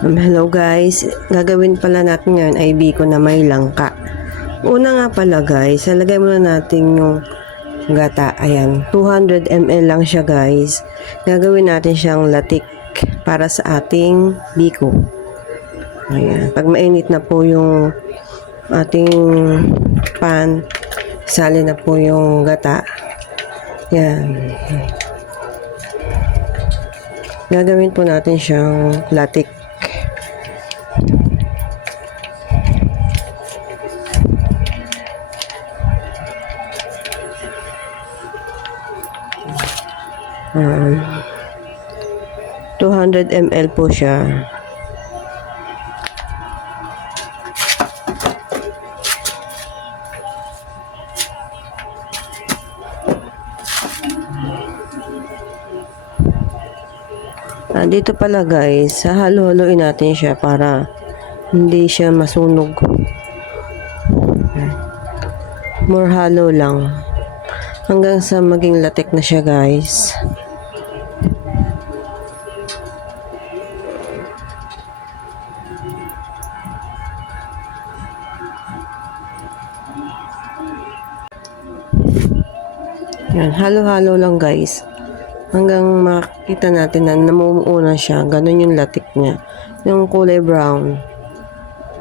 Hello guys, gagawin pala natin ngayon ay biko na may langka. Una nga pala guys, lagay muna natin yung gata. Ayan, 200 ml lang siya guys. Gagawin natin siyang latik para sa ating biko. Ayan, pag mainit na po yung ating pan, sali na po yung gata. Ayan. Gagawin po natin siyang latik. Um, 200 ml po siya. Dito pala guys, halo-haloin natin siya para hindi siya masunog. More halo lang. Hanggang sa maging latik na siya guys. Yan, halo-halo lang guys. Hanggang makita natin na namumuo na siya. Ganun yung latik niya. Yung kulay brown.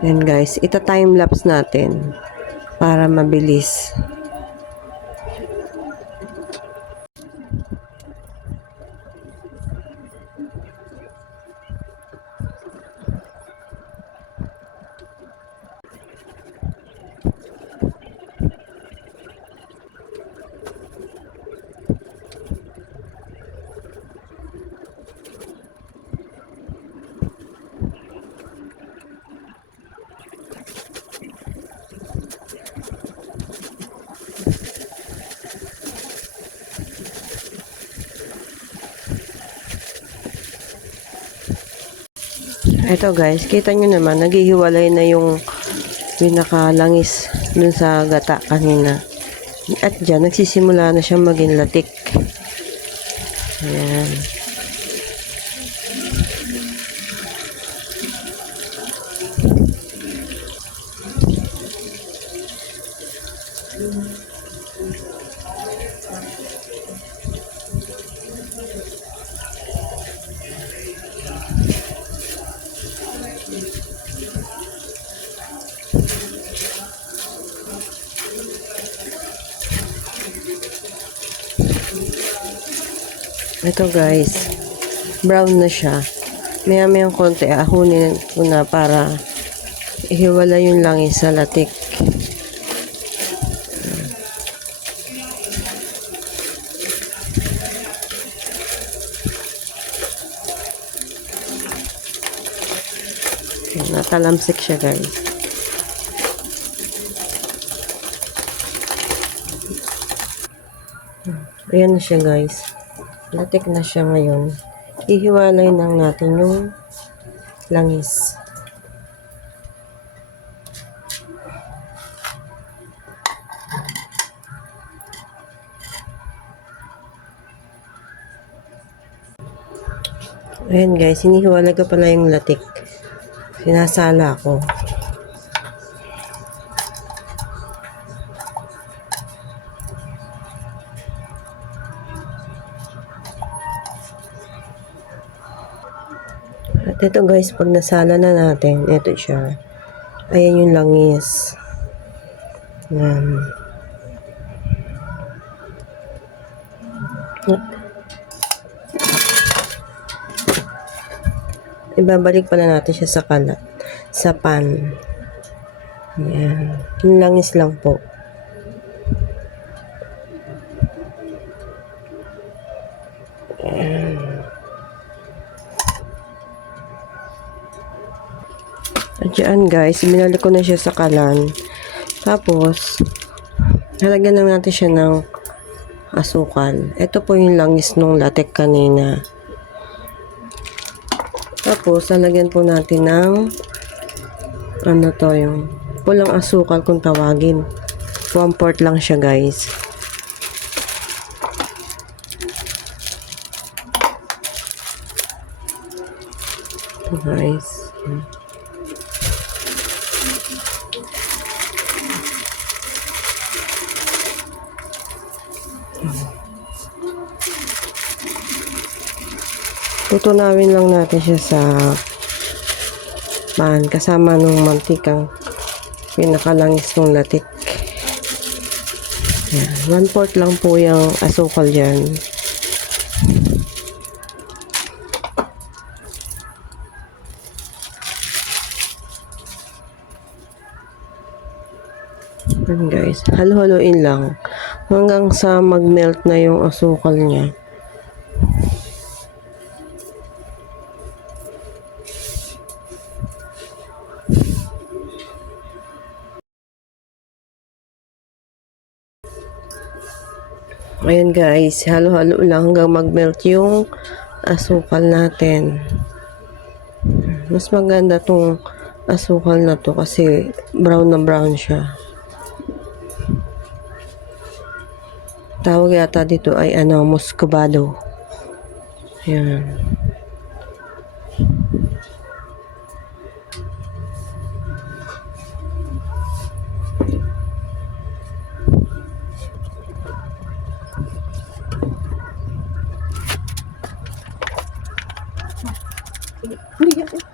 Yan guys, ita-time-lapse natin para mabilis. Ito guys, kita nyo naman, naghihiwalay na yung pinakalangis dun sa gata kanina. At dyan, nagsisimula na siyang maging latik. Ayan. Ito guys, brown na siya. Maya-mayang konti, ahunin ko na para ihiwala yung langis sa latik. Natalamsik siya guys. Ayan na siya guys. Latik na siya ngayon. Ihiwalay lang natin yung langis. Ayan guys, hinihiwalay ko pala yung latik. Sinasala ko. At ito guys, pag nasala na natin, ito siya. Ayan yung langis. Ayan. Ibabalik pala natin siya sa kalat. Sa pan. Ayan. Yung langis lang po. Ayan. At yan guys, binalik ko na siya sa kalan. Tapos, halagyan lang natin siya ng asukal. Ito po yung langis nung latik kanina. Tapos, halagyan po natin ng ano to, yung pulang asukal kung tawagin. 1/4 lang siya guys. Ito guys. Tutunawin lang natin siya sa pan kasama nung mantikang pinakalangis ng latik. Yan. 1/4 lang po yung asukal dyan. Yan guys, halo-haloin lang hanggang sa mag-melt na yung asukal niya. Ayan guys, halo-halo lang hanggang mag-melt yung asukal natin. Mas maganda tong asukal na to kasi brown na brown siya. Tawag yata dito ay muscovado. Ayan.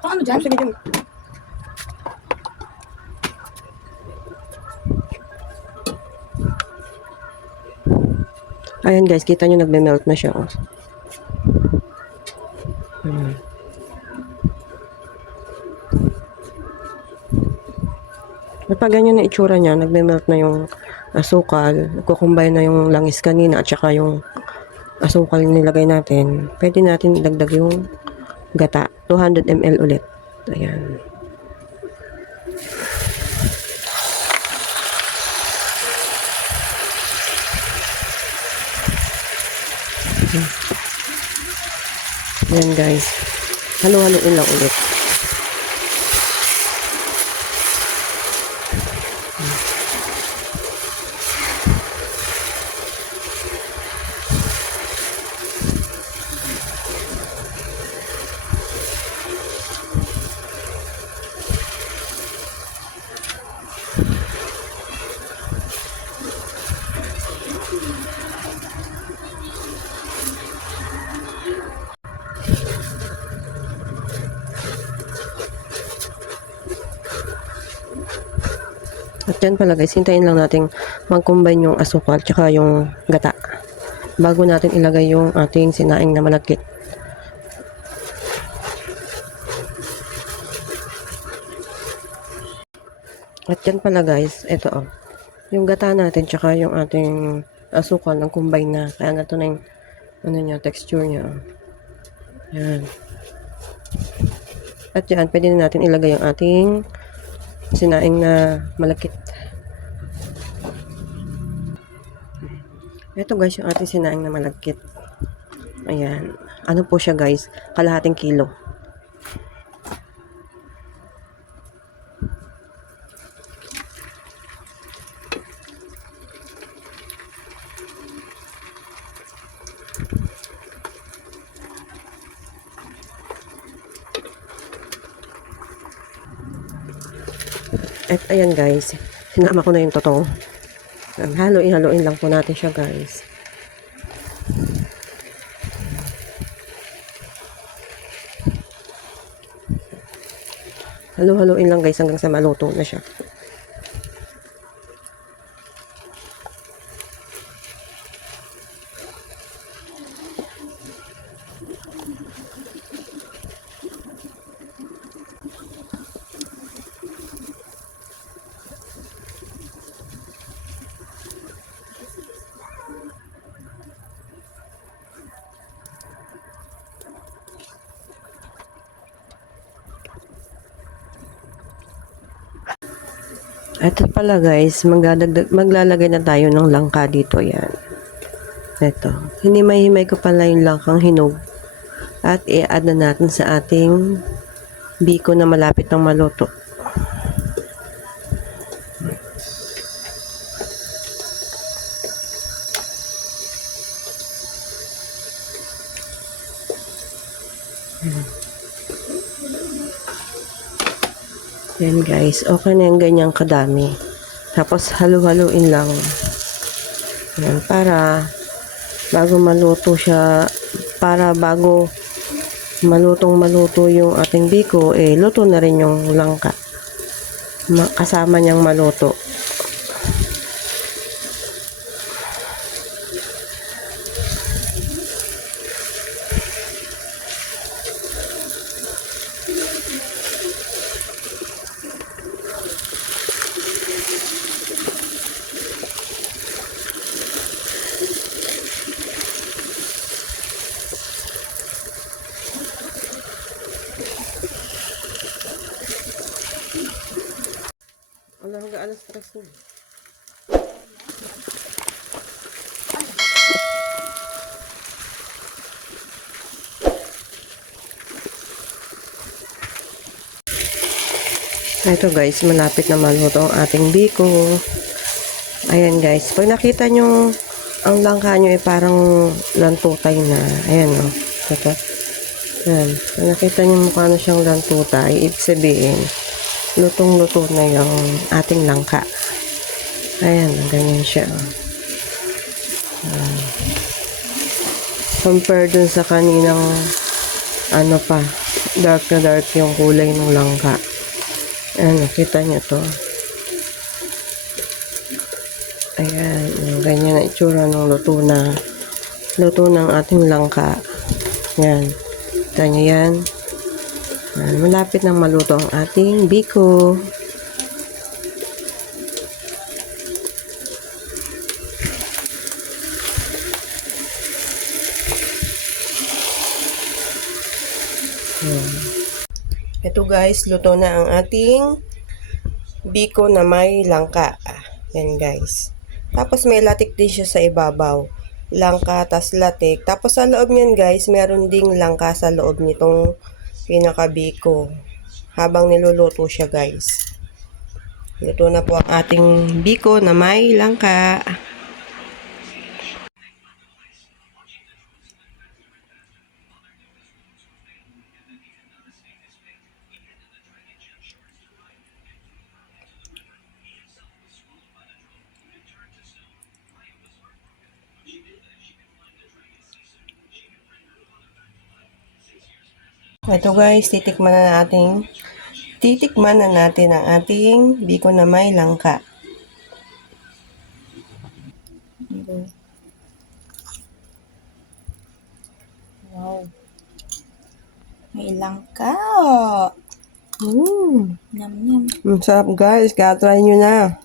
Paano dyan? Sige dyan. Ayan guys, kita nyo nagme-melt na siya. Oh. At pag ganyan na itsura niya, nagme-melt na yung asukal, nagkukumbay na yung langis kanina at saka yung asukal nilagay natin, pwede natin idagdag yung gata. 200 ml ulit. Ayan. Ayan guys. Halo-haloin lang ulit. At yan pala guys, hintayin lang natin mag-combine yung asukal tsaka yung gata bago natin ilagay yung ating sinaing na malagkit. At yan pala guys, ito yung gata natin tsaka yung ating asukal ng combine na. Kaya ganito na yung niya, texture niya. Yan. At yan, pwede na natin ilagay yung ating sinaing na malagkit. Ito guys, yung ating sinaing na malagkit. Ayan. Ano po siya guys? Kalahating kilo. At ayan guys, sinama ko na yung totoo. Haloin lang po natin siya guys. Halo-haloin lang guys hanggang sa maluto na siya. Ito pala guys, maglalagay na tayo ng langka dito yan. Ito. Hinimay-himay ko pala yung langkang hinog. At i-add na natin sa ating biko na malapit ng maluto. Yan guys, okay na yung ganyang kadami. Tapos halu-haluin lang. Yan, para bago maluto siya, para bago maluto yung ating biko, luto na rin yung langka. Kasama niyang maluto. Wala hanggang alas 3 na. Ito guys, malapit na maluto ang ating biko. Ayan guys, pag nakita nyo ang langka nyo parang lantutay na. Ayan o. Ito. Ayan. Pag nakita nyo mukha na siyang lantutay, ibig sabihin, lutong-luto na yung ating langka. Ayan, ganyan siya. Compare dun sa kaninang ano pa, dark na dark yung kulay ng langka. Ayan, nakita nyo to. Ayan, ganyan na itsura ng luto ng ating langka. Ayan, kita nyo yan. Ayan, malapit nang maluto ang ating biko. Ito guys, luto na ang ating biko na may langka. Yan guys. Tapos may latik din siya sa ibabaw. Langka, tas latik. Tapos sa loob niyan guys, meron ding langka sa loob nitong pinakabiko. Habang niluluto siya guys. Luto na po ang ating biko na may langka. Ito guys, titikman na natin ang ating biko na may langka. Wow. May langka. Yum, yum. Sarap guys, kaya try nyo na.